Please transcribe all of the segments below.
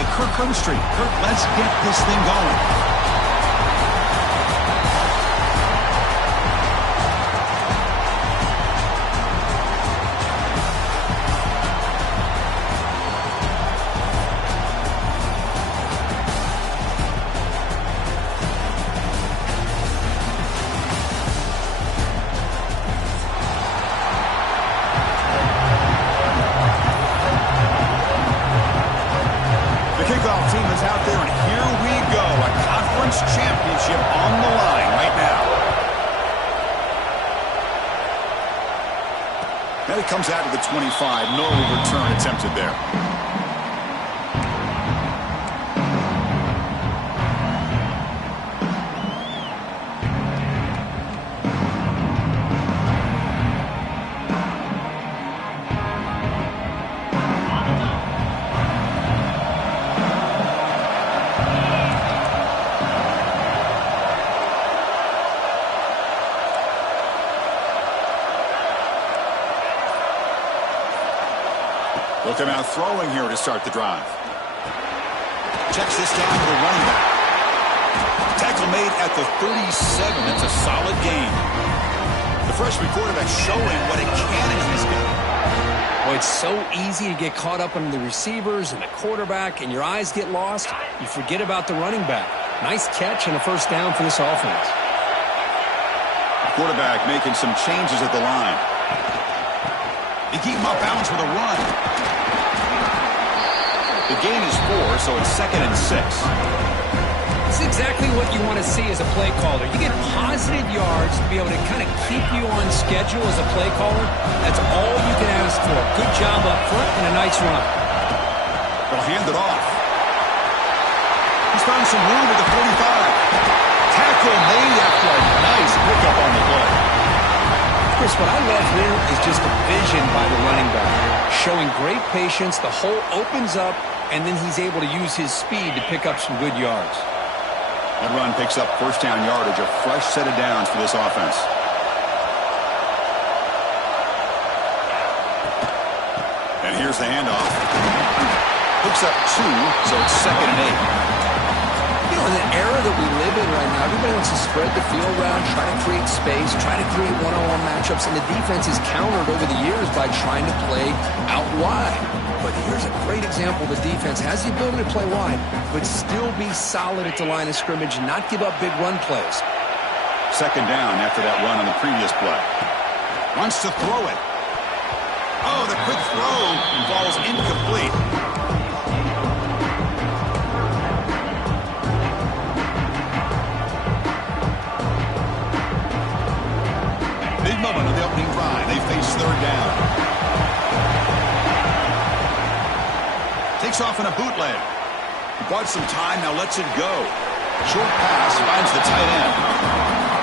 by Kirk Herbstreit. Kirk, let's get this thing going. Championship on the line right now. Now he comes out to the 25. No return attempted there. Look at him out throwing here to start the drive. Checks this down to the running back. Tackle made at the 37. That's a solid gain. The freshman quarterback showing what a cannon he's got. Well, it's so easy to get caught up on the receivers and the quarterback, and your eyes get lost. You forget about the running back. Nice catch and a first down for this offense. The quarterback making some changes at the line. They keep him off balance with a run. The gain is 4, so it's 2nd and 6. It's exactly what you want to see as a play caller. You get positive yards to be able to kind of keep you on schedule as a play caller. That's all you can ask for. Good job up front and a nice run. They'll hand it off. He's found some room at the 45. Tackle made after a nice pickup on the play. Chris, what I love here is just the vision by the running back. Showing great patience, the hole opens up, and then he's able to use his speed to pick up some good yards. That run picks up first down yardage, a fresh set of downs for this offense. And here's the handoff. Picks up 2, so it's 2nd and 8. You know, in the era that we live in right now, everybody wants to spread the field around, try to create space, try to create one-on-one matchups, and the defense is countered over the years by trying to play out wide. But here's a great example. The defense has the ability to play wide, but still be solid at the line of scrimmage and not give up big run plays. 2nd down after that run on the previous play. Wants to throw it. Oh, the quick throw falls incomplete. Big moment of the opening drive. They face 3rd down. Takes off in a bootleg. He bought some time, now lets it go. Short pass, finds the tight end.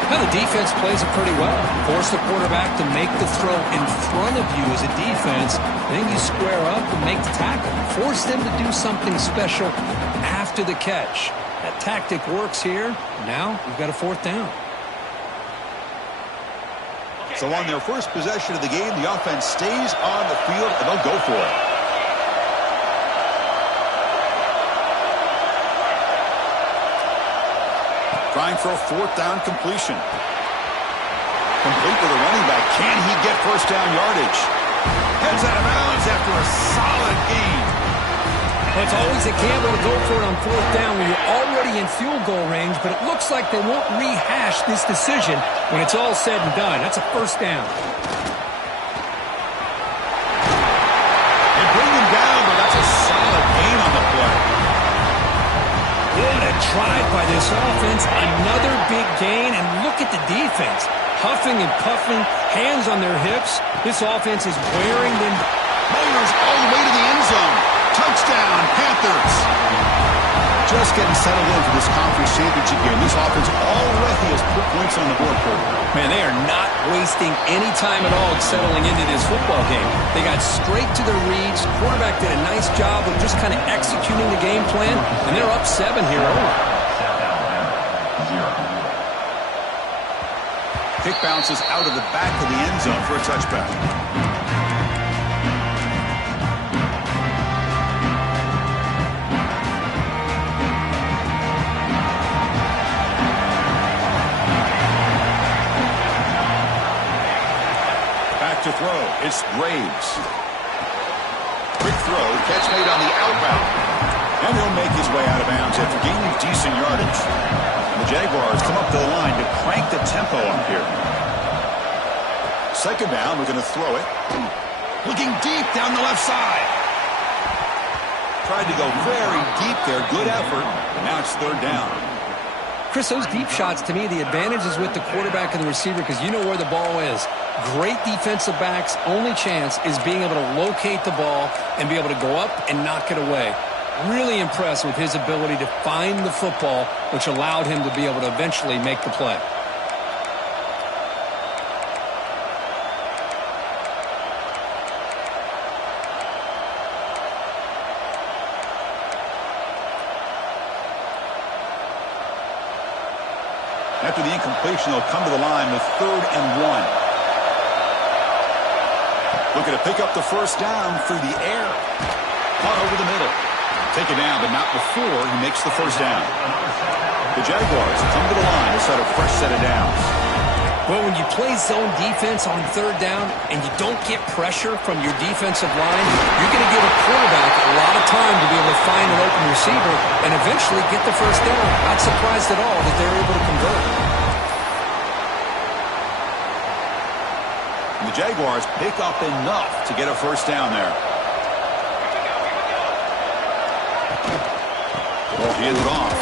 Now the defense plays it pretty well. Force the quarterback to make the throw in front of you as a defense. Then you square up and make the tackle. Force them to do something special after the catch. That tactic works here. Now we've got a 4th down. So on their first possession of the game, the offense stays on the field, and they'll go for it. Trying for a 4th down completion. Complete with a running back. Can he get first down yardage? Heads out of bounds after a solid gain. Well, it's always a gamble to go for it on 4th down when you're already in field goal range, but it looks like they won't rehash this decision when it's all said and done. That's a first down. They bring him down, but that's a solid gain on the play. What a drive by this offense. Another big gain, and look at the defense. Huffing and puffing, hands on their hips. This offense is wearing them. Motors all the way to the end zone. Touchdown, Panthers. Just getting settled in for this conference championship game. This offense already has put points on the board for them. Man, they are not wasting any time at all settling into this football game. They got straight to their reads. Quarterback did a nice job of just kind of executing the game plan, and they're up 7 here early. Kick bounces out of the back of the end zone for a touchback. It's Graves. Quick throw, catch made on the outbound. And he'll make his way out of bounds after gaining decent yardage. And the Jaguars come up to the line to crank the tempo up here. Second down, we're going to throw it. Looking deep down the left side. Tried to go very deep there. Good effort. And now it's third down. Chris, those deep shots, to me, the advantage is with the quarterback and the receiver because you know where the ball is. Great defensive backs' only chance is being able to locate the ball and be able to go up and knock it away. Really impressed with his ability to find the football, which allowed him to be able to eventually make the play. After the incompletion, they'll come to the line with 3rd and 1. Looking to pick up the first down through the air. Caught over the middle. Take it down, but not before he makes the first down. The Jaguars come to the line to set a fresh set of downs. Well, when you play zone defense on 3rd down and you don't get pressure from your defensive line, you're going to give a quarterback a lot of time to be able to find an open receiver and eventually get the first down. Not surprised at all that they're able to convert. And the Jaguars pick up enough to get a first down there. Well, hand it off.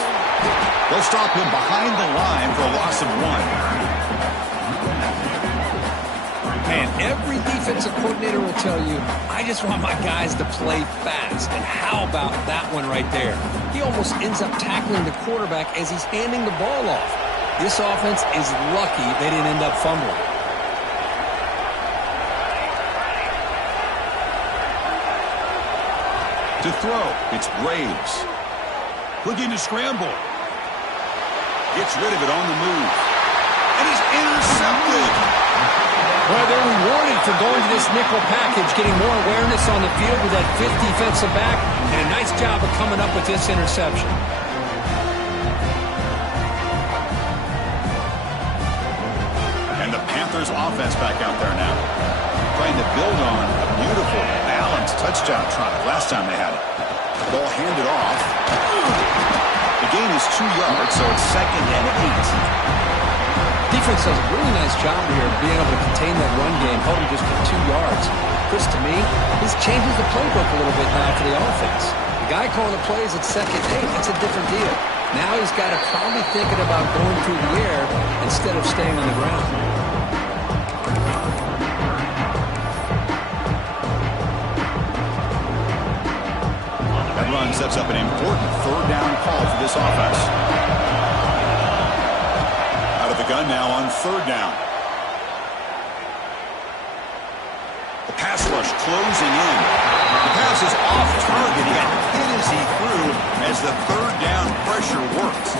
They'll stop him behind the line for a loss of 1. Man, every defensive coordinator will tell you, I just want my guys to play fast. And how about that one right there? He almost ends up tackling the quarterback as he's handing the ball off. This offense is lucky they didn't end up fumbling. To throw, it's Graves. Looking to scramble. Gets rid of it on the move. And he's intercepted. Well, they're rewarded for going to this nickel package, getting more awareness on the field with that 5th defensive back, and a nice job of coming up with this interception. And the Panthers offense back out there now. Trying to build on a beautiful, balanced touchdown drive last time they had it. Ball handed off. The gain is 2 yards, so it's 2nd and 8. Defense does a really nice job here of being able to contain that run game, holding just to 2 yards. Chris, to me, this changes the playbook a little bit now for the offense. The guy calling the plays at 2nd and 8, that's a different deal. Now he's got to probably thinking about going through the air instead of staying on the ground. That run sets up an important 3rd down call for this offense. Out of the gun now on 3rd down. The pass rush closing in. The pass is off target. He got hit as he threw as the 3rd down pressure works.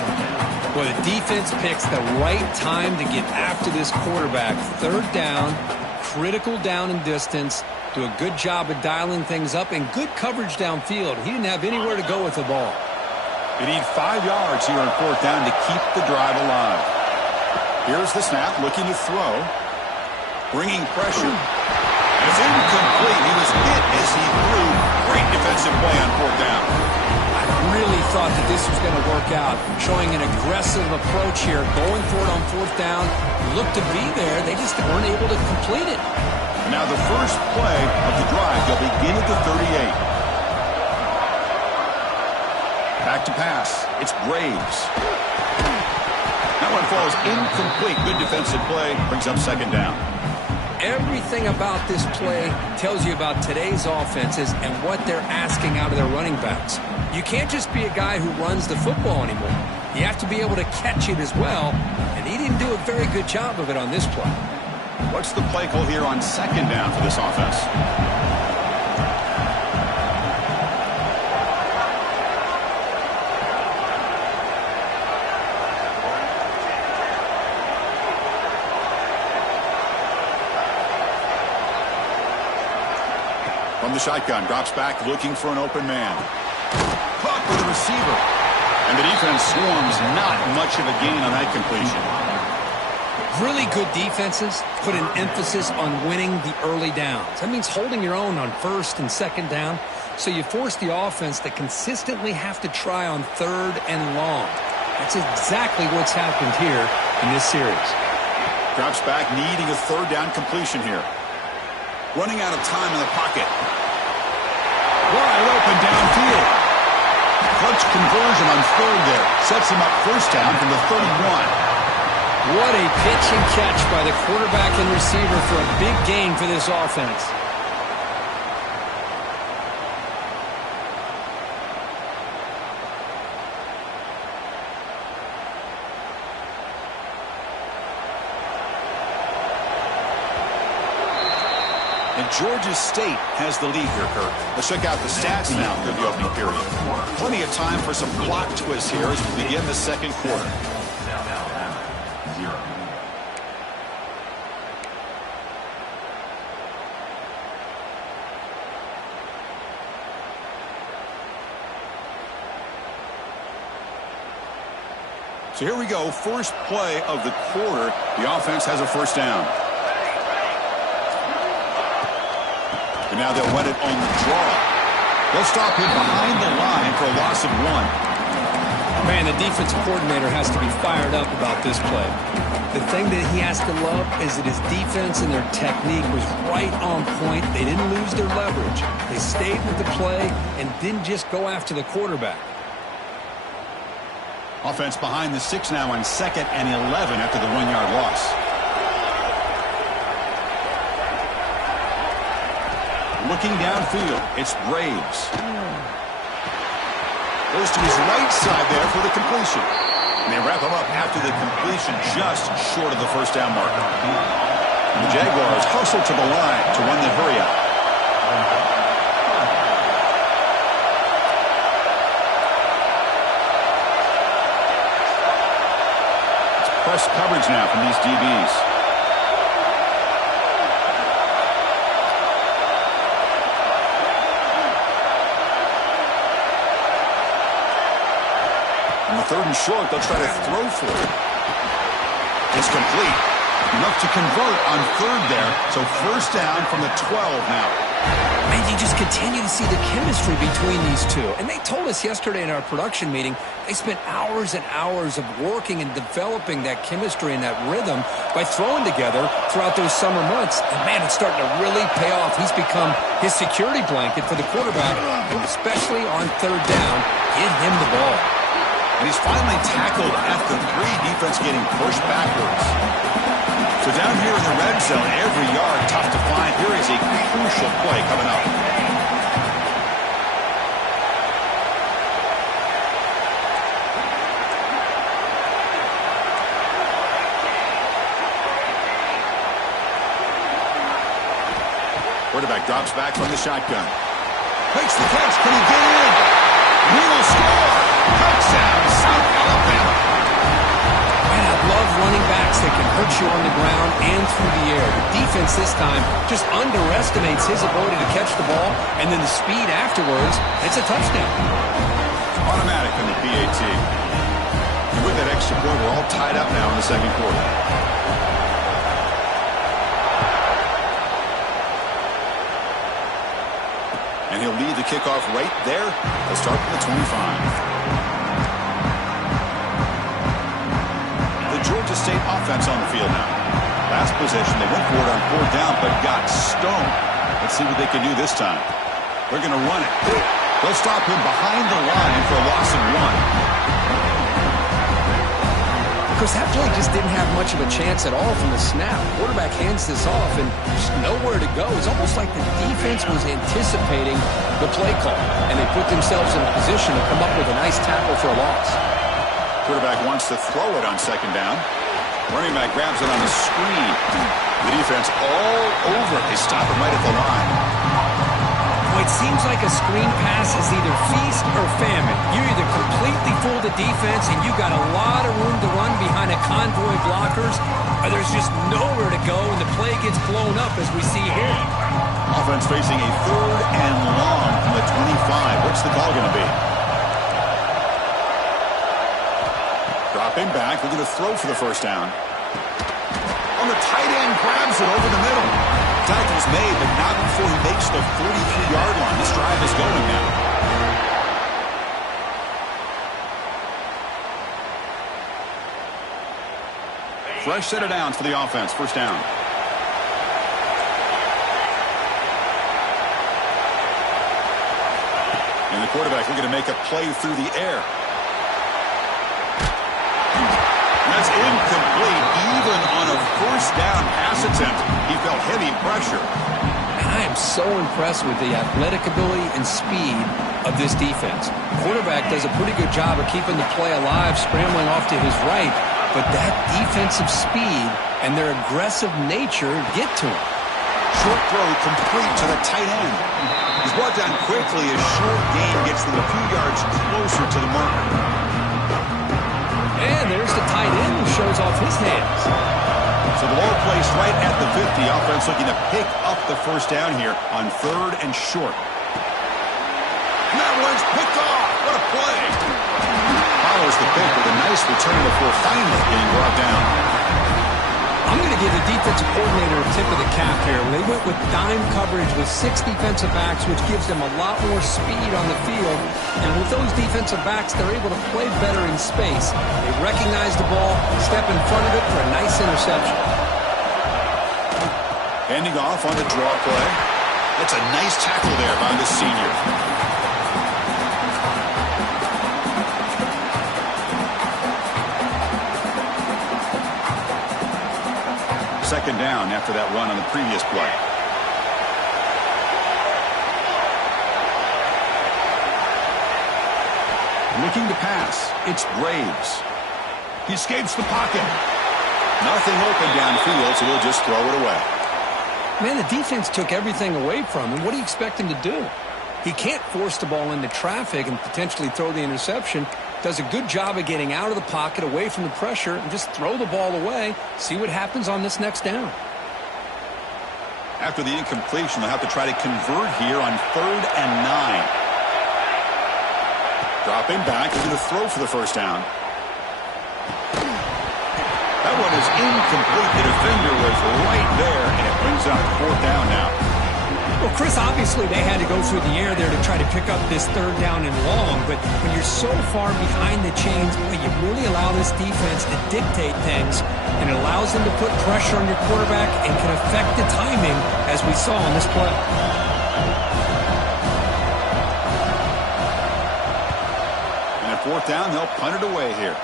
Well, the defense picks the right time to get after this quarterback. 3rd down, critical down and distance. Do a good job of dialing things up and good coverage downfield. He didn't have anywhere to go with the ball. They need 5 yards here on 4th down to keep the drive alive. Here's the snap, looking to throw. Bringing pressure. It's incomplete. He was hit as he threw. Great defensive play on 4th down. I really thought that this was going to work out. Showing an aggressive approach here. Going for it on 4th down. Looked to be there. They just weren't able to complete it. Now the first play of the drive. They'll begin at the 38. Back to pass. It's Graves. That one falls incomplete. Good defensive play. Brings up 2nd down. Everything about this play tells you about today's offenses and what they're asking out of their running backs. You can't just be a guy who runs the football anymore. You have to be able to catch it as well, and he didn't do a very good job of it on this play. What's the play call here on 2nd down for this offense? From the shotgun, drops back, looking for an open man. Caught for the receiver. And the defense swarms, not much of a gain on that completion. Really good defenses put an emphasis on winning the early downs. That means holding your own on first and second down, so you force the offense to consistently have to try on third and long. That's exactly what's happened here in this series. Drops back, needing a third down completion here. Running out of time in the pocket. Wide open downfield. Clutch conversion on third there. Sets him up first down from the 31. What a pitch and catch by the quarterback and receiver for a big gain for this offense. And Georgia State has the lead here, Kurt. Let's check out the stats now through the opening period. Plenty of time for some plot twists here as we begin the second quarter. So here we go, first play of the quarter. The offense has a first down. And now they'll run it on the draw. They'll stop him behind the line for a loss of 1. Man, the defensive coordinator has to be fired up about this play. The thing that he has to love is that his defense and their technique was right on point. They didn't lose their leverage. They stayed with the play and didn't just go after the quarterback. Offense behind the 6 now on 2nd and 11 after the 1-yard loss. Looking downfield, it's Braves. Goes to his right side there for the completion. And they wrap him up after the completion just short of the first down marker. And the Jaguars hustle to the line to run the hurry up. Press coverage now from these DBs. On the 3rd and short, they'll try to throw for it. It's complete. Enough to convert on 3rd there. So first down from the 12 now. Man, you just continue to see the chemistry between these two. And they told us yesterday in our production meeting, they spent hours and hours of working and developing that chemistry and that rhythm by throwing together throughout those summer months. And, man, it's starting to really pay off. He's become his security blanket for the quarterback, especially on 3rd down. Get him the ball. And he's finally tackled at the 3, defense getting pushed backwards. So down here in the red zone, every yard tough to find. Here is a crucial play coming up. Quarterback drops back from the shotgun. Makes the catch. Can he get in? He will score. Touchdown, South Alabama. Man, I love running backs that can hurt you on the ground and through the air. The defense this time just underestimates his ability to catch the ball, and then the speed afterwards, it's a touchdown. Automatic in the PAT. And with that extra point, we're all tied up now in the second quarter. And he'll lead the kickoff right there. They'll start from the 25. Georgia State offense on the field now. Last possession, they went for it on 4th down, but got stoned. Let's see what they can do this time. They're going to run it. They'll stop him behind the line for a loss of 1. Because that play just didn't have much of a chance at all from the snap. Quarterback hands this off and just nowhere to go. It's almost like the defense was anticipating the play call, and they put themselves in a position to come up with a nice tackle for a loss. Quarterback wants to throw it on 2nd down. Running back grabs it on the screen. The defense all over it. They stop him right at the line. Well, it seems like a screen pass is either feast or famine. You either completely fool the defense and you got a lot of room to run behind a convoy of blockers, or there's just nowhere to go and the play gets blown up as we see here. Offense facing a 3rd and long from the 25. What's the call going to be? Dropping back. We're going to throw for the first down. and the tight end grabs it over the middle. Tackle's made, but not before he makes the 43-yard line. This drive is going now. Fresh set of downs for the offense. First down. And the quarterback looking to make a play through the air. That's incomplete. Even on a first down pass attempt, he felt heavy pressure. And I am so impressed with the athletic ability and speed of this defense. The quarterback does a pretty good job of keeping the play alive, scrambling off to his right. But that defensive speed and their aggressive nature get to him. Short throw complete to the tight end. He's brought down quickly. A short gain gets them a few yards closer to the marker. And there's the tight end who shows off his hands. So the ball placed right at the 50. Offense looking to pick up the first down here on 3rd and short. And that one's picked off. What a play. Follows the pick with a nice return before finally being brought down. I'm going to give the defensive coordinator a tip of the cap here. They went with dime coverage with 6 defensive backs, which gives them a lot more speed on the field. And with those defensive backs, they're able to play better in space. They recognize the ball, step in front of it for a nice interception. Handing off on the draw play. That's a nice tackle there by the senior. Second down after that run on the previous play. Looking to pass. It's Graves. He escapes the pocket. Nothing open downfield, so he'll just throw it away. Man, the defense took everything away from him. What do you expect him to do? He can't force the ball into traffic and potentially throw the interception. Does a good job of getting out of the pocket, away from the pressure, and just throw the ball away. See what happens on this next down. After the incompletion, they'll have to try to convert here on 3rd and 9. Dropping back, he's going to throw for the first down. That one is incomplete. The defender was right there, and it brings up 4th down now. Well, Chris, obviously they had to go through the air there to try to pick up this 3rd down and long, but when you're so far behind the chains, boy, you really allow this defense to dictate things, and it allows them to put pressure on your quarterback and can affect the timing, as we saw on this play. And at 4th down, they'll punt it away here.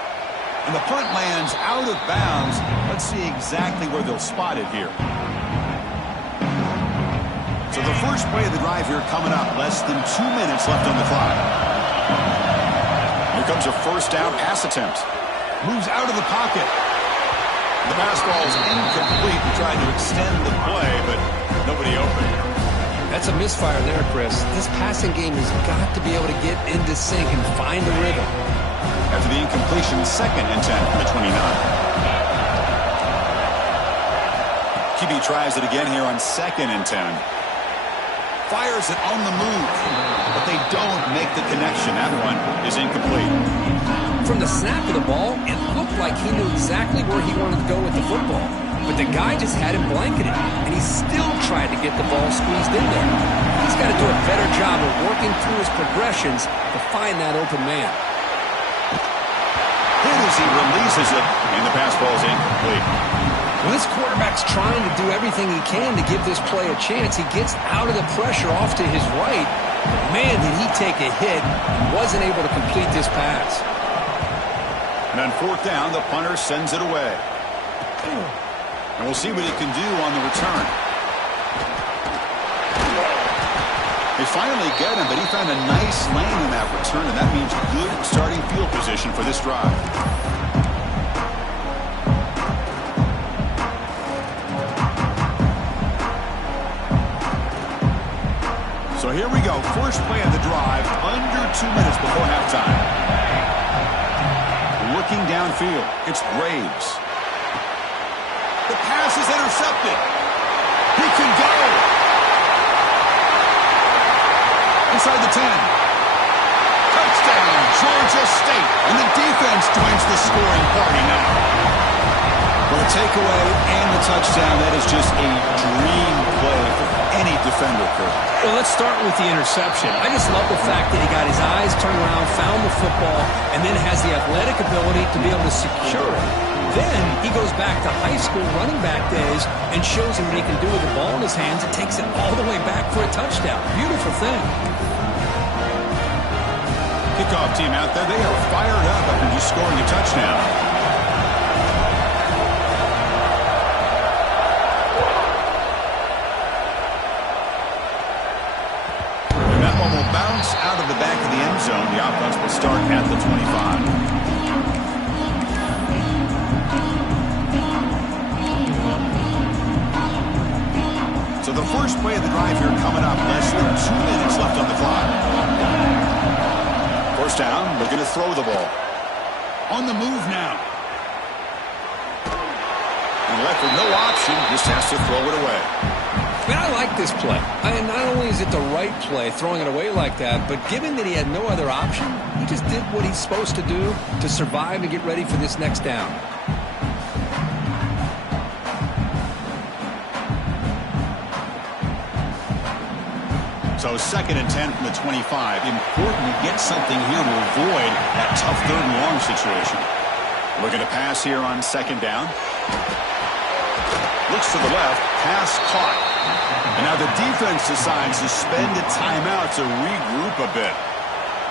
And the punt lands out of bounds. Let's see exactly where they'll spot it here. So the first play of the drive here coming up. Less than 2 minutes left on the clock. Here comes a first down pass attempt. Moves out of the pocket. The pass ball is incomplete. He tried to extend the play, but nobody open. That's a misfire there, Chris. This passing game has got to be able to get into sync and find a rhythm. After the incompletion, 2nd and 10 from the 29. QB tries it again here on 2nd and 10. Fires it on the move, but they don't make the connection. That one is incomplete. From the snap of the ball, it looked like he knew exactly where he wanted to go with the football. But the guy just had him blanketed, and he still tried to get the ball squeezed in there. He's got to do a better job of working through his progressions to find that open man. Hit as he releases it, and the pass ball is incomplete. When this quarterback's trying to do everything he can to give this play a chance, he gets out of the pressure off to his right. But man, did he take a hit and wasn't able to complete this pass. And on 4th down, the punter sends it away. And we'll see what he can do on the return. They finally get him, but he found a nice lane in that return, and that means good starting field position for this drive. So here we go. First play of the drive, under 2 minutes before halftime. Looking downfield, it's Graves. The pass is intercepted. He can go. Inside the 10. Touchdown, Georgia State. And the defense joins the scoring party now. Well, the takeaway and the touchdown, that is just a dream play for any defender, Kurt. Well, let's start with the interception. I just love the fact that he got his eyes turned around, found the football, and then has the athletic ability to be able to secure it. Then he goes back to high school running back days and shows him what he can do with the ball in his hands and takes it all the way back for a touchdown. Beautiful thing. Kickoff team out there, they are fired up after just scoring a touchdown. Out of the back of the end zone. The offense will start at the 25. So the first play of the drive here coming up. Less than 2 minutes left on the clock. First down, looking to throw the ball. On the move now. And left with no option, just has to throw it away. Man, I like this play. Not only is it the right play, throwing it away like that, but given that he had no other option, he just did what he's supposed to do to survive and get ready for this next down. So 2nd and 10 from the 25. Important to get something here to avoid that tough 3rd and long situation. Looking to pass here on 2nd down. Looks to the left, pass caught. And now the defense decides to spend a timeout to regroup a bit.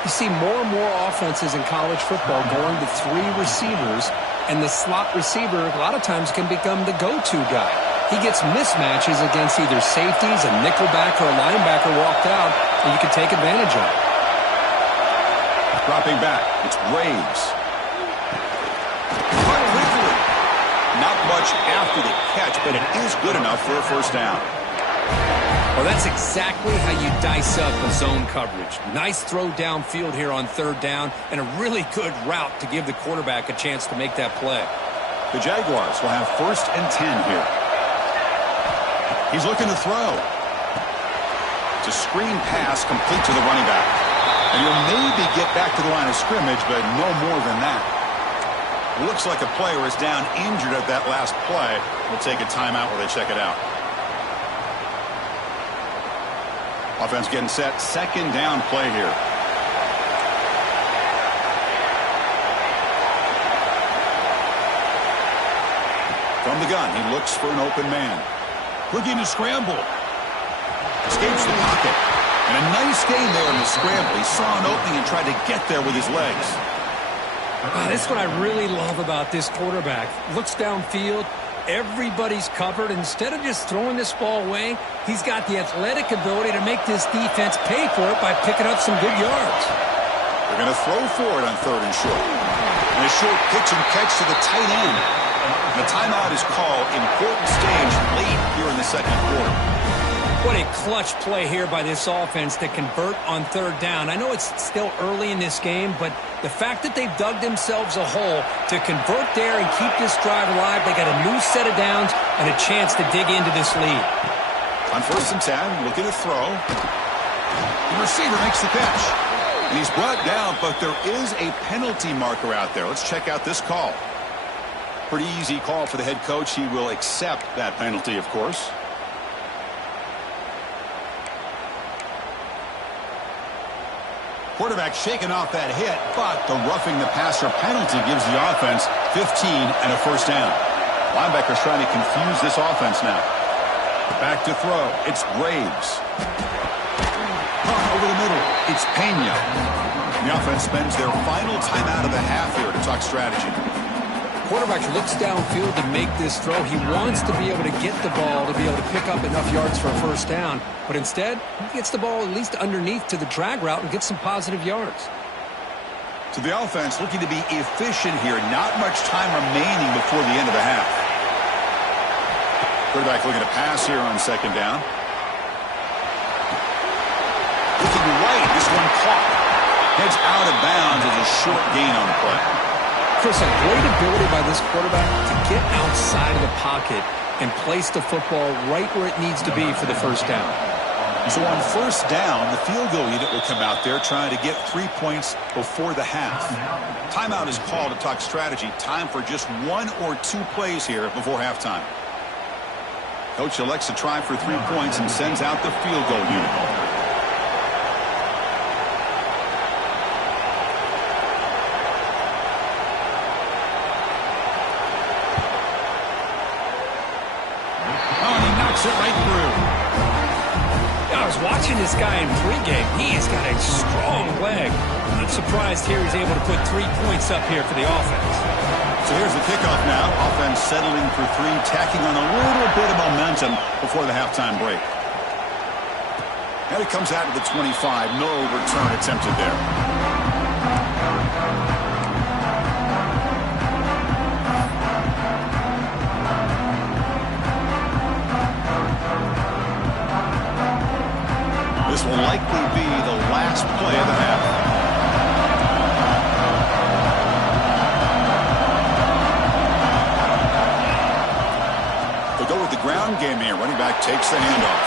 You see more and more offenses in college football going to 3 receivers, and the slot receiver a lot of times can become the go-to guy. He gets mismatches against either safeties, a nickelback, or a linebacker walked out, and you can take advantage of it. Dropping back, it's Graves. Not much after the catch, but it is good enough for a first down. Well, that's exactly how you dice up a zone coverage. Nice throw downfield here on 3rd down, and a really good route to give the quarterback a chance to make that play. The Jaguars will have 1st and 10 here. He's looking to throw. It's a screen pass complete to the running back. And he'll maybe get back to the line of scrimmage, but no more than that. Looks like a player is down injured at that last play. We'll take a timeout while they check it out. Offense getting set. 2nd down play here. From the gun, he looks for an open man. Looking to scramble. Escapes the pocket. And a nice gain there in the scramble. He saw an opening and tried to get there with his legs. That's what I really love about this quarterback. Looks downfield. Everybody's covered. Instead of just throwing this ball away, he's got the athletic ability to make this defense pay for it by picking up some good yards. They're going to throw for it on 3rd and short. And a short pitch and catch to the tight end. The timeout is called. Important stage late here in the 2nd quarter. What a clutch play here by this offense to convert on 3rd down. I know it's still early in this game, but the fact that they've dug themselves a hole to convert there and keep this drive alive, they got a new set of downs and a chance to dig into this lead. On 1st and 10, looking to throw. The receiver makes the catch. And he's brought down, but there is a penalty marker out there. Let's check out this call. Pretty easy call for the head coach. He will accept that penalty, of course. Quarterback shaking off that hit, but the roughing the passer penalty gives the offense 15 and a first down. Linebackers trying to confuse this offense now. Back to throw. It's Graves. Over the middle. It's Pena. The offense spends their final timeout of the half here to talk strategy. Quarterback looks downfield to make this throw. He wants to be able to get the ball to be able to pick up enough yards for a first down. But instead, he gets the ball at least underneath to the drag route and gets some positive yards. So the offense looking to be efficient here. Not much time remaining before the end of the half. Quarterback looking to pass here on 2nd down. Looking right. This one caught. Heads out of bounds as a short gain on the play. Chris, a great ability by this quarterback to get outside of the pocket and place the football right where it needs to be for the first down. So on first down, the field goal unit will come out there trying to get 3 points before the half. Timeout is called to talk strategy. Time for just 1 or 2 plays here before halftime. Coach elects to try for 3 points and sends out the field goal unit. It right through. I was watching this guy in pregame. He has got a strong leg. I'm surprised here he's able to put 3 points up here for the offense. So here's the kickoff now. Offense settling for 3, tacking on a little bit of momentum before the halftime break. And it comes out to the 25. No return attempted there. This will likely be the last play of the half. They'll go with the ground game here. Running back takes the handoff.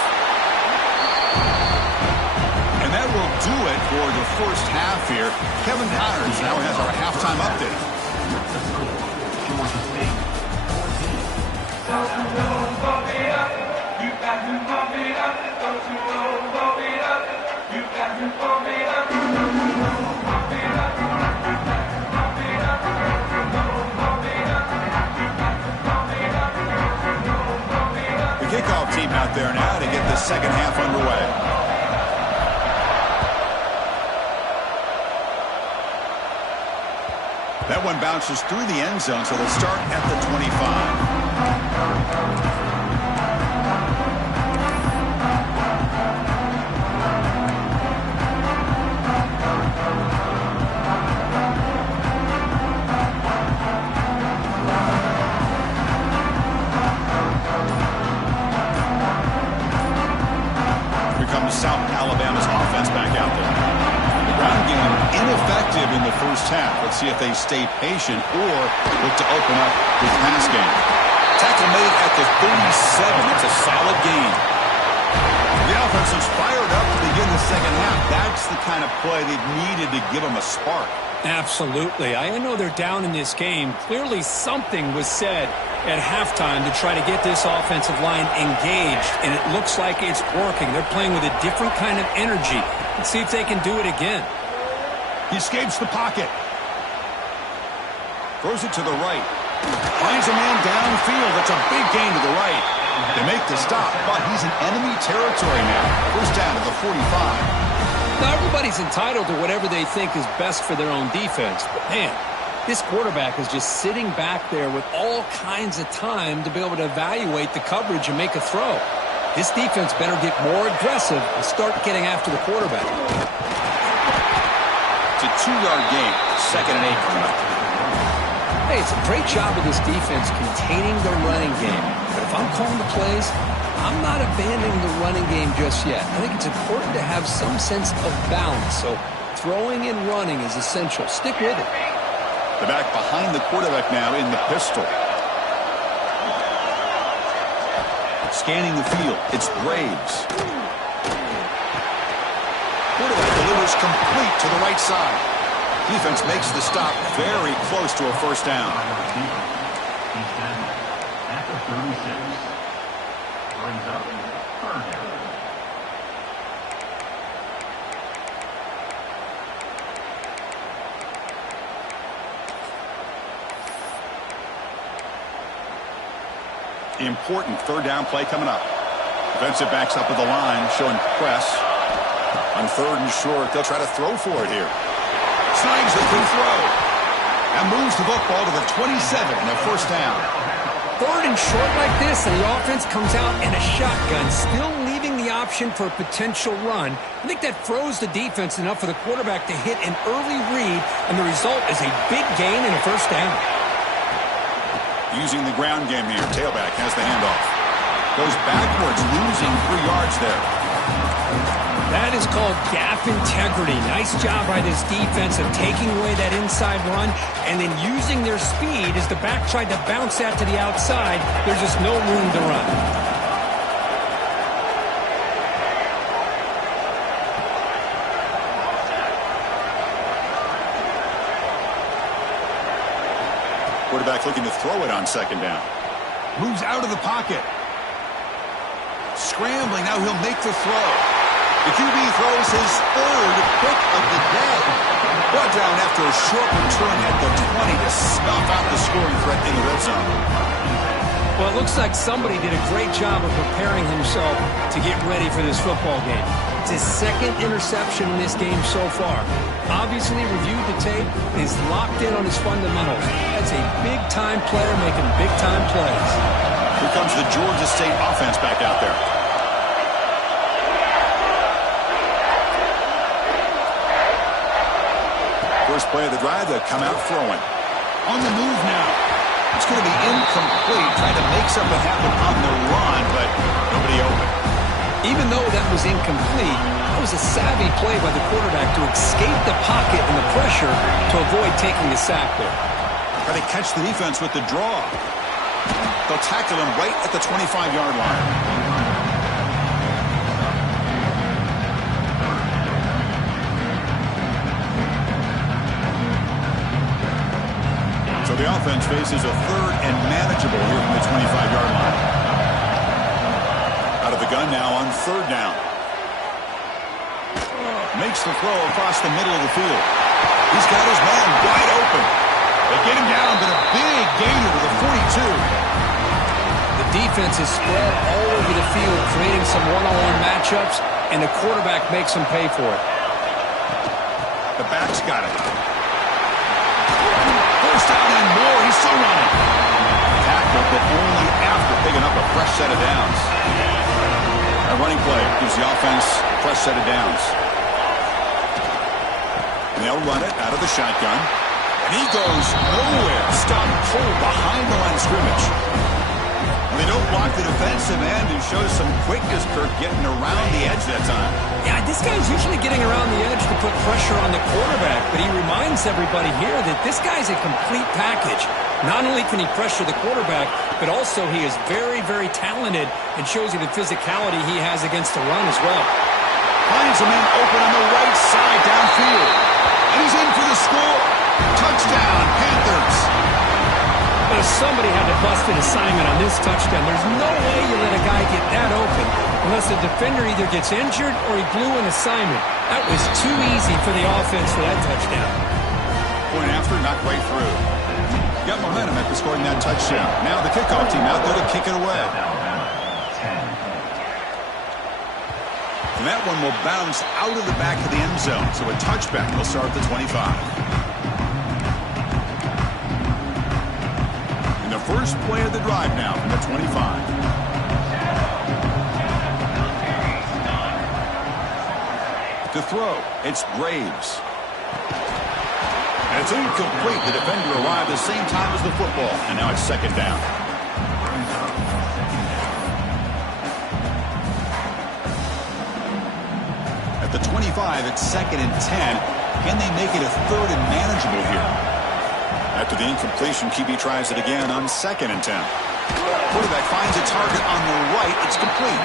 And that will do it for the first half here. Kevin Connors now has our halftime update. The kickoff team out there now to get the second half underway. That one bounces through the end zone, so they'll start at the 25. South Alabama's offense back out there. The ground game ineffective in the first half. Let's see if they stay patient or look to open up with pass game. Tackle made at the 37. It's a solid gain. The offense is fired up to begin the second half. That's the kind of play they've needed to give them a spark. Absolutely. I know they're down in this game. Clearly something was said at halftime to try to get this offensive line engaged, and it looks like it's working. They're playing with a different kind of energy. Let's see if they can do it again. He escapes the pocket. Throws it to the right. Finds a man downfield. That's a big gain to the right. They make the stop, but he's in enemy territory now. First down to the 45. Now, everybody's entitled to whatever they think is best for their own defense. But, man, this quarterback is just sitting back there with all kinds of time to be able to evaluate the coverage and make a throw. This defense better get more aggressive and start getting after the quarterback. It's a 2-yard gain. Second and 8 coming up. Hey, it's a great job of this defense containing the running game. But if I'm calling the plays, I'm not abandoning the running game just yet. I think it's important to have some sense of balance. So throwing and running is essential. Stick with it. The back behind the quarterback now in the pistol. Scanning the field. It's Graves. Quarterback delivers complete to the right side. Defense makes the stop very close to a first down. At the 36. Brings up third down. Important third down play coming up. Defensive backs up at the line, showing press. On third and short, they'll try to throw for it here. Snags the quick throw. And moves the football to the 27 and a first down. Third and short like this, and the offense comes out in a shotgun, still leaving the option for a potential run. I think that froze the defense enough for the quarterback to hit an early read, and the result is a big gain and a first down. Using the ground game here. Tailback has the handoff. Goes backwards, losing 3 yards there. That is called gap integrity. Nice job by this defense of taking away that inside run and then using their speed as the back tried to bounce that to the outside. There's just no room to run. Quarterback looking to throw it on second down. Moves out of the pocket. Scrambling, now he'll make the throw. The QB throws his third pick of the day. Brought down after a short return at the 20 to snuff out the scoring threat in the red zone. Well, it looks like somebody did a great job of preparing himself to get ready for this football game. It's his second interception in this game so far. Obviously reviewed the tape and is locked in on his fundamentals. That's a big-time player making big-time plays. Here comes the Georgia State offense back out there. First play of the drive, they come out throwing. On the move now. It's going to be incomplete, trying to make something happen on the run, but nobody open. Even though that was incomplete, that was a savvy play by the quarterback to escape the pocket and the pressure to avoid taking a sack there. Try to catch the defense with the draw. They'll tackle him right at the 25-yard line. So the offense faces a third and manageable here from the 25-yard line. Out of the gun now on third down. Makes the throw across the middle of the field. He's got his man wide open. They get him down, but a big gainer to the 42. The defense is spread all over the field, creating some one-on-one matchups, and the quarterback makes them pay for it. The back's got it. First down and more. He's still running. Tackle, but only after picking up a fresh set of downs. A running play gives the offense a fresh set of downs. And they'll run it out of the shotgun. And he goes nowhere. Stopped cold behind the line of scrimmage. And they don't block the defensive end, who shows some quickness, Kirk, getting around the edge that time. Yeah, this guy's usually getting around the edge to put pressure on the quarterback, but he reminds everybody here that this guy's a complete package. Not only can he pressure the quarterback, but also he is very, very talented and shows you the physicality he has against the run as well. Finds a man open on the right side downfield. And he's in for the score. Touchdown, Panthers. But if somebody had to bust an assignment on this touchdown, there's no way you let a guy get that open unless the defender either gets injured or he blew an assignment. That was too easy for the offense for that touchdown. Point after, not right through. Got momentum after scoring that touchdown. Now the kickoff team out there to kick it away. And that one will bounce out of the back of the end zone. So a touchback will start at the 25. First play of the drive now from the 25. To throw, it's Graves. And it's incomplete. The defender arrived the same time as the football. And now it's second down. At the 25, it's second and 10. Can they make it a third and manageable here? After the incompletion, QB tries it again on second and 10. Quarterback finds a target on the right. It's complete.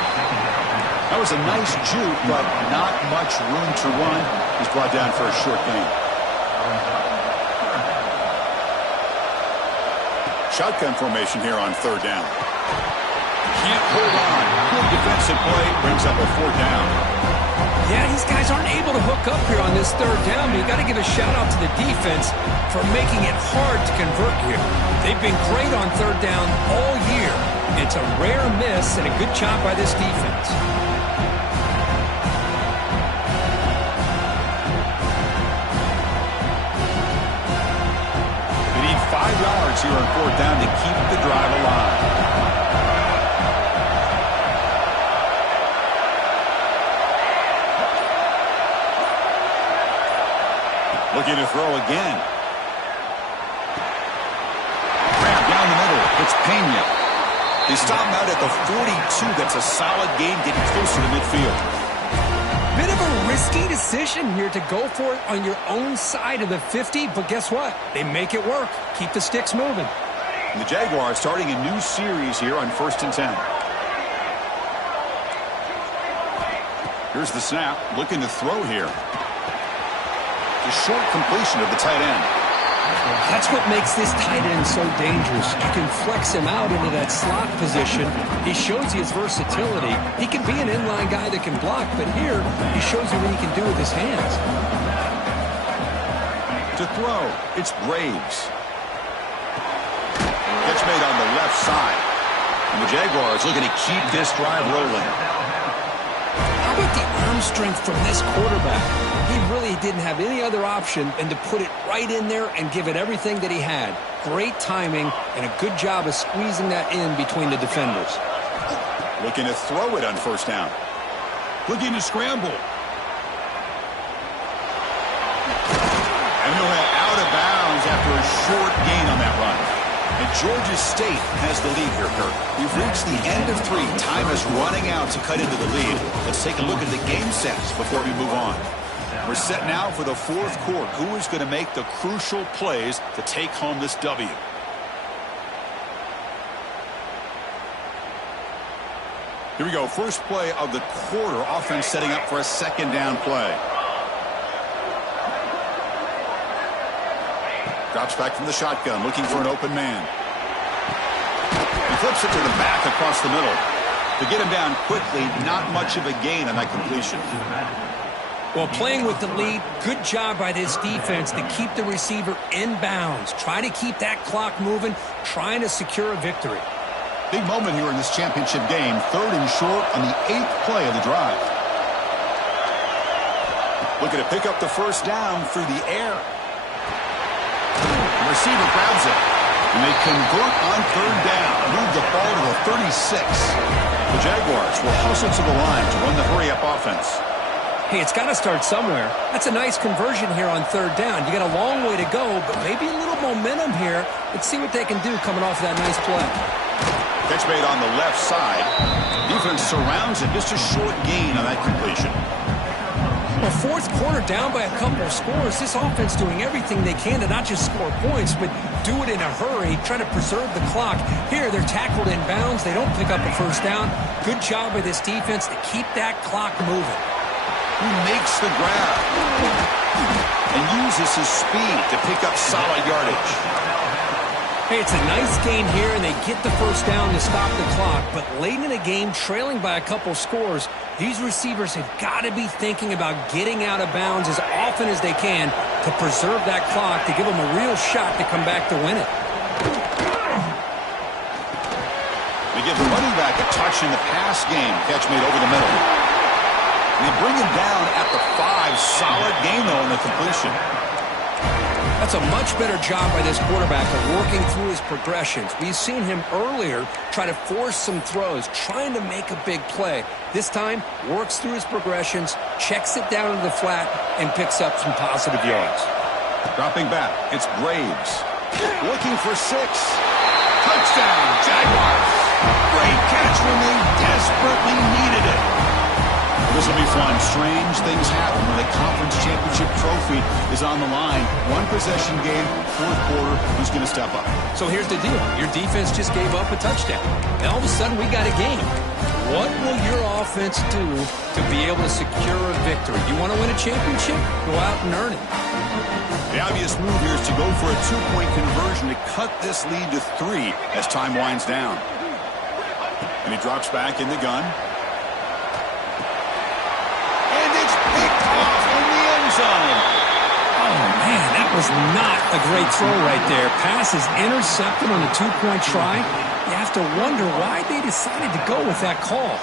That was a nice juke, but not much room to run. He's brought down for a short gain. Shotgun formation here on third down. Can't hold on. Good defensive play. Brings up a fourth down. Yeah, these guys aren't able to hook up here on this third down, but you got to give a shout-out to the defense for making it hard to convert here. They've been great on third down all year. It's a rare miss and a good job by this defense. They need 5 yards here on fourth down to keep the drive alive. Looking to throw again. Grab down the middle. It's Pena. They stop him out at the 42. That's a solid gain, getting closer to midfield. Bit of a risky decision here to go for it on your own side of the 50, but guess what? They make it work. Keep the sticks moving. And the Jaguars starting a new series here on first and 10. Here's the snap. Looking to throw here. A short completion of the tight end. That's what makes this tight end so dangerous. You can flex him out into that slot position. He shows you his versatility. He can be an inline guy that can block, but here he shows you what he can do with his hands. To throw, it's Graves. Catch made on the left side. And the Jaguars looking to keep this drive rolling. How about the arm strength from this quarterback? He really didn't have any other option than to put it right in there and give it everything that he had. Great timing and a good job of squeezing that in between the defenders. Looking to throw it on first down. Looking to scramble. And he'll head out of bounds after a short gain on that run. And Georgia State has the lead here, Kirk. We've reached the end of 3. Time is running out to cut into the lead. Let's take a look at the game sets before we move on. We're set now for the fourth quarter. Who is going to make the crucial plays to take home this W? Here we go. First play of the quarter. Offense setting up for a second down play. Drops back from the shotgun, looking for an open man. He flips it to the back across the middle. To get him down quickly, not much of a gain on that completion. Well, playing with the lead, good job by this defense to keep the receiver in bounds. Try to keep that clock moving, trying to secure a victory. Big moment here in this championship game. 3rd and short on the 8th play of the drive. Looking to pick up the first down through the air. The receiver grabs it. And they convert on 3rd down. Move the ball to the 36. The Jaguars will hustle to the line to run the hurry-up offense. Hey, it's got to start somewhere. That's a nice conversion here on 3rd down. You got a long way to go, but maybe a little momentum here. Let's see what they can do coming off that nice play. Catch made on the left side. Defense surrounds it. Just a short gain on that completion. Well, fourth quarter down by a couple of scores. This offense doing everything they can to not just score points, but do it in a hurry, try to preserve the clock. Here, they're tackled in bounds. They don't pick up a first down. Good job by this defense to keep that clock moving. He makes the grab and uses his speed to pick up solid yardage. Hey, it's a nice gain here, and they get the first down to stop the clock. But late in the game, trailing by a couple scores, these receivers have got to be thinking about getting out of bounds as often as they can to preserve that clock, to give them a real shot to come back to win it. They give the running back a touch in the pass game. Catch made over the middle. And they bring him down at the 5. Solid gain, though, in the completion. That's a much better job by this quarterback of working through his progressions. We've seen him earlier try to force some throws, trying to make a big play. This time, works through his progressions, checks it down into the flat, and picks up some positive yards. Dropping back, it's Graves. Looking for 6. Touchdown, Jaguars. Great catch when they desperately needed it. This will be fun. Strange things happen when the conference championship trophy is on the line. One possession game, fourth quarter, who's going to step up? So here's the deal. Your defense just gave up a touchdown. Now all of a sudden we got a game. What will your offense do to be able to secure a victory? You want to win a championship? Go out and earn it. The obvious move here is to go for a 2-point conversion to cut this lead to 3 as time winds down. And he drops back in the gun. Oh, man, that was not a great throw right there. Pass is intercepted on the 2-point try. You have to wonder why they decided to go with that call.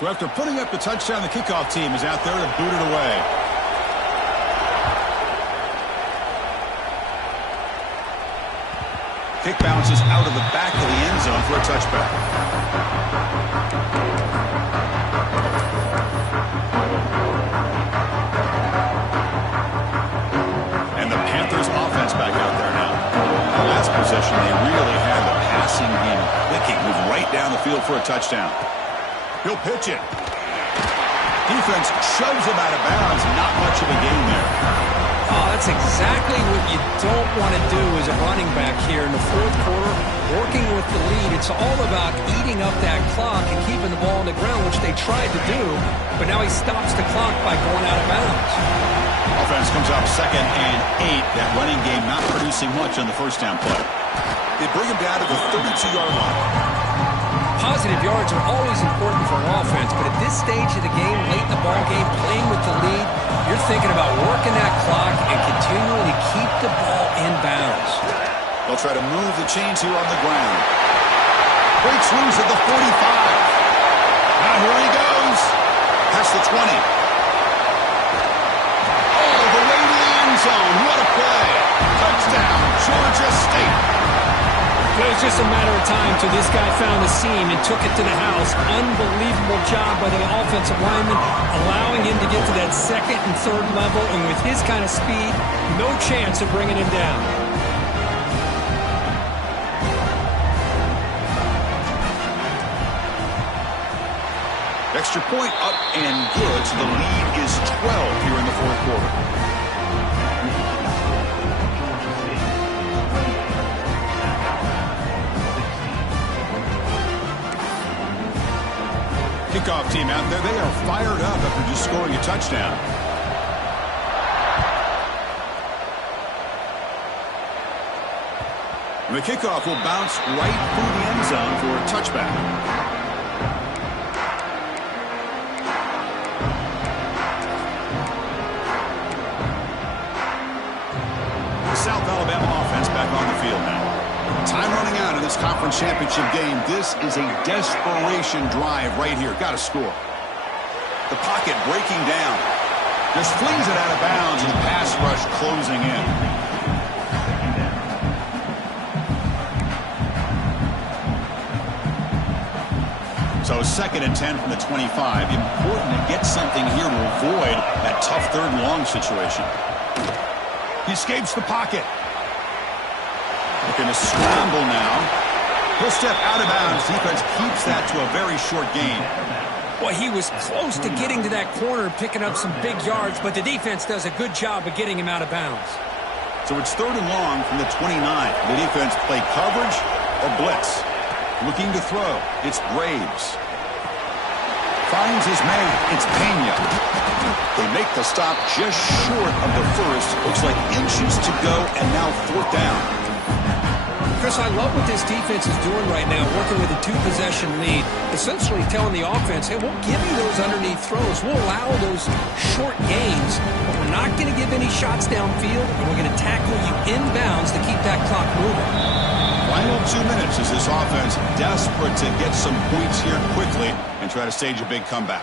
So after putting up the touchdown, the kickoff team is out there to boot it away. Kick bounces out of the back of the end zone for a touchback. And the Panthers offense back out there now. The last possession, they really had the passing game clicking, move right down the field for a touchdown. He'll pitch it. Defense shoves him out of bounds. Not much of a gain there. Oh, That's exactly what you don't want to do as a running back here in the fourth quarter. Working with the lead, it's all about eating up that clock and keeping the ball on the ground, which they tried to do, but now he stops the clock by going out of bounds. Offense comes up 2nd and 8. That running game not producing much on the first down play. They bring him down to the 32-yard line. Positive yards are always important for an offense, but at this stage of the game, late in the ball game, playing with the lead, you're thinking about working that clock and continuing to keep the ball in bounds. They'll try to move the chains here on the ground. Breaks loose at the 45. Now here he goes. Past the 20. All the way to the end zone. What a play. Touchdown, Georgia State. It was just a matter of time till this guy found the seam and took it to the house. Unbelievable job by the offensive lineman, allowing him to get to that 2nd and 3rd level, and with his kind of speed, no chance of bringing him down. Extra point up and good, so the lead is 12 here in the fourth quarter. Kickoff team out there, they are fired up after just scoring a touchdown. And the kickoff will bounce right through the end zone for a touchback. South Alabama offense back on the field now. Time running out in this conference championship game. This is a desperation drive right here. Got to score. The pocket breaking down. Just flings it out of bounds, and the pass rush closing in. So 2nd and 10 from the 25. Important to get something here to avoid that tough 3rd and long situation. He escapes the pocket. Looking to scramble now. He'll step out of bounds. Defense keeps that to a very short gain. Boy, he was close to getting to that corner, picking up some big yards, but the defense does a good job of getting him out of bounds. So it's 3rd and long from the 29. The defense play coverage or blitz. Looking to throw. It's Graves. Finds his man. It's Pena. They make the stop just short of the first. Looks like inches to go, and now 4th down. Chris, I love what this defense is doing right now, working with a 2-possession lead, essentially telling the offense, hey, we'll give you those underneath throws. We'll allow those short gains, but we're not going to give any shots downfield, and we're going to tackle you inbounds to keep that clock moving. Final 2 minutes as this offense desperate to get some points here quickly and try to stage a big comeback.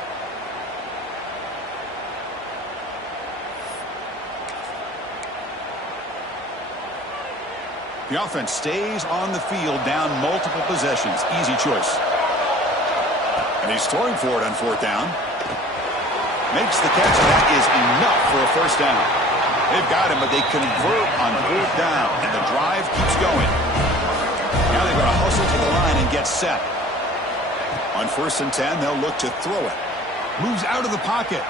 The offense stays on the field, down multiple possessions. Easy choice. And he's throwing for it on 4th down. Makes the catch. That is enough for a 1st down. They've got him, but they convert on 4th down, and the drive keeps going. Now they've got to hustle to the line and get set. On 1st and 10, they'll look to throw it. Moves out of the pocket.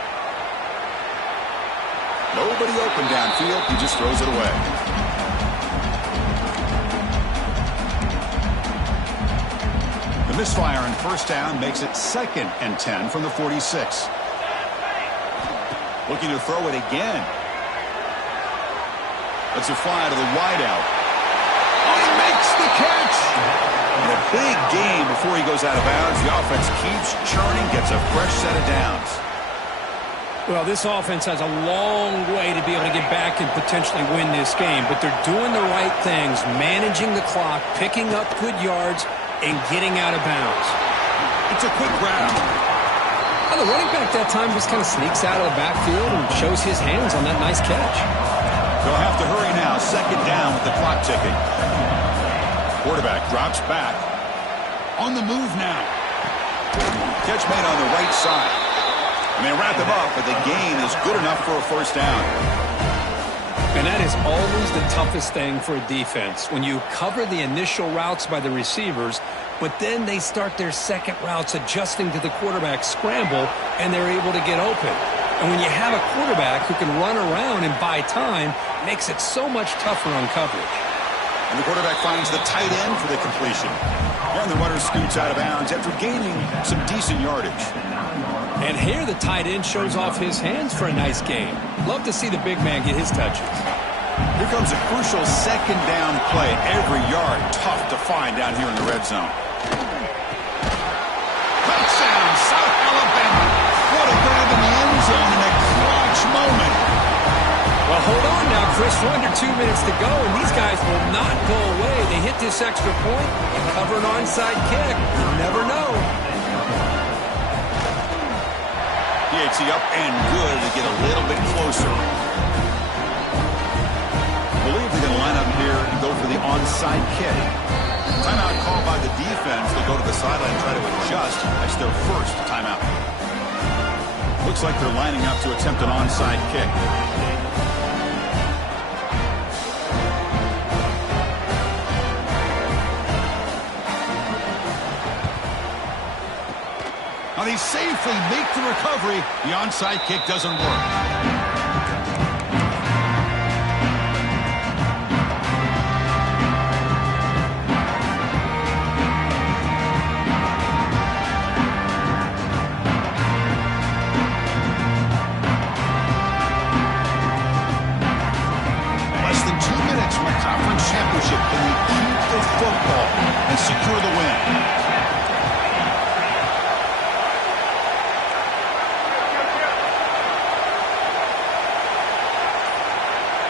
Nobody open downfield. He just throws it away. The misfire on 1st down makes it 2nd and 10 from the 46. Looking to throw it again. Lets it fly to the wideout. Oh, he makes the catch! And a big gain before he goes out of bounds. The offense keeps churning, gets a fresh set of downs. Well, this offense has a long way to be able to get back and potentially win this game, but they're doing the right things, managing the clock, picking up good yards, and getting out of bounds. It's a quick grab. Well, the running back that time just kind of sneaks out of the backfield and shows his hands on that nice catch. They'll have to hurry now. 2nd down with the clock ticking. Quarterback drops back. On the move now. Catch made on the right side. And they wrap him up, but the gain is good enough for a 1st down. And that is always the toughest thing for a defense, when you cover the initial routes by the receivers, but then they start their second routes adjusting to the quarterback scramble, and they're able to get open. And when you have a quarterback who can run around and buy time, it makes it so much tougher on coverage. And the quarterback finds the tight end for the completion. And the runner scoots out of bounds after gaining some decent yardage. And here the tight end shows off his hands for a nice gain. Love to see the big man get his touches. Here comes a crucial second down play. Every yard tough to find down here in the red zone. Touchdown, South Alabama. What a grab in the end zone in a clutch moment. Well, hold on now, Chris. We're under 2 minutes to go, and these guys will not go away. They hit this extra point and cover an onside kick. You never know. PAT up and good to get a little bit closer. I believe they're going to line up here and go for the onside kick. Timeout called by the defense. They'll go to the sideline and try to adjust. That's their first timeout. Looks like they're lining up to attempt an onside kick. Now they safely make the recovery. The onside kick doesn't work. Championship. Can they keep the football and secure the win?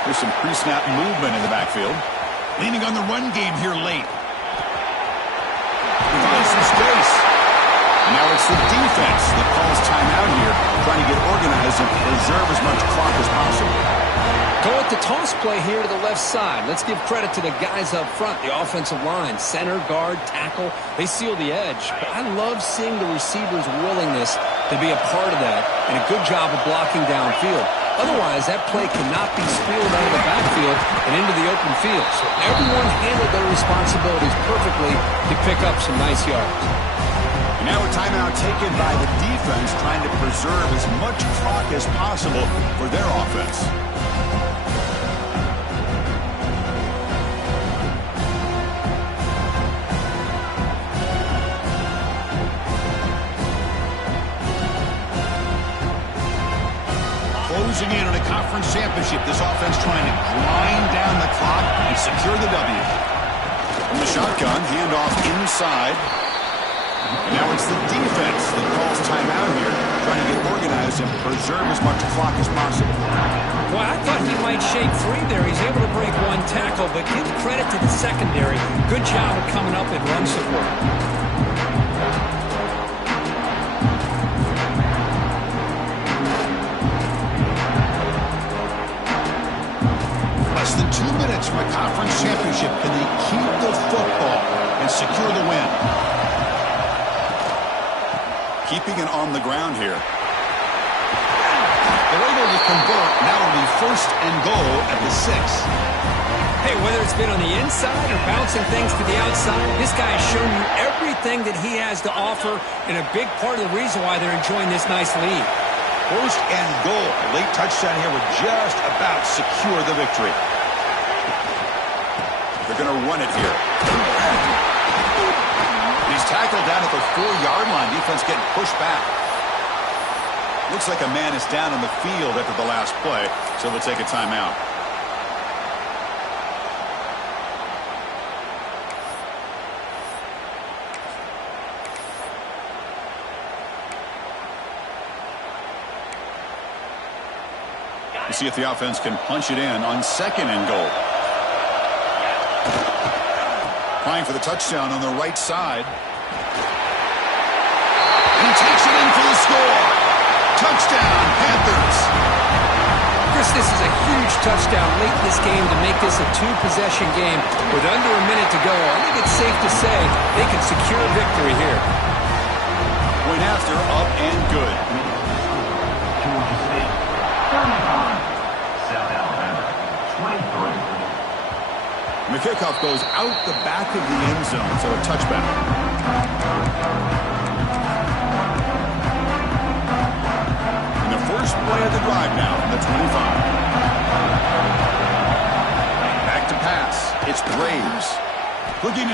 There's some pre-snap movement in the backfield. Leaning on the run game here late. Finds some space. And now it's the defense that calls timeout here, trying to get organized and preserve as much clock as possible. Go with the toss play here to the left side. Let's give credit to the guys up front, the offensive line, center, guard, tackle. They seal the edge. But I love seeing the receiver's willingness to be a part of that and a good job of blocking downfield. Otherwise, that play cannot be spilled out of the backfield and into the open field. So everyone handled their responsibilities perfectly to pick up some nice yards. And now a timeout taken by the defense, trying to preserve as much clock as possible for their offense. Closing in on a conference championship, this offense trying to grind down the clock and secure the W. From the shotgun, handoff inside. And now it's the defense that calls timeout here, trying to get organized and preserve as much clock as possible. Well, I thought he might shake free there. He's able to break one tackle, but give credit to the secondary. Good job of coming up and run support. Less than 2 minutes from a conference championship. Can they keep the football and secure the win? Keeping it on the ground here. They're able to convert. Now it'll be first and goal at the 6. Hey, whether it's been on the inside or bouncing things to the outside, this guy has shown you everything that he has to offer, and a big part of the reason why they're enjoying this nice lead. First and goal. A late touchdown here would just about secure the victory. They're going to run it here. He's tackled down at the 4-yard line. Defense getting pushed back. Looks like a man is down on the field after the last play, so we'll take a timeout. We'll see if the offense can punch it in on second and goal. Applying for the touchdown on the right side. And he takes it in for the score. Touchdown, Panthers. Chris, this is a huge touchdown late in this game to make this a 2-possession game with under a minute to go. I think it's safe to say they can secure a victory here. Point after, up and good. Georgia State, 35. South Alabama, 23. And the kickoff goes out the back of the end zone, so a touchback. And the first play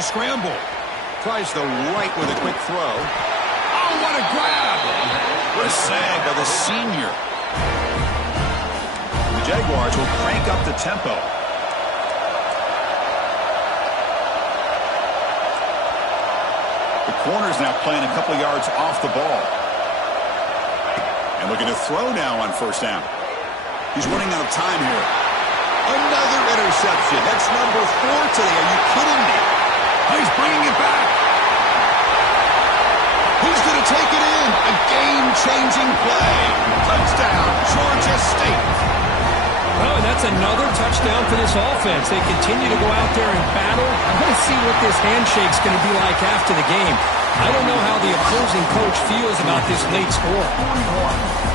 scramble. Tries the right with a quick throw. Oh, what a grab! What a sag by the senior. The Jaguars will crank up the tempo. The corner's now playing a couple yards off the ball. And looking to throw now on first down. He's running out of time here. Another interception. That's number 4 today. Are you kidding me? He's bringing it back. He's going to take it in. A game-changing play. Touchdown, Georgia State. Oh, and that's another touchdown for this offense. They continue to go out there and battle. I'm going to see what this handshake's going to be like after the game. I don't know how the opposing coach feels about this late score.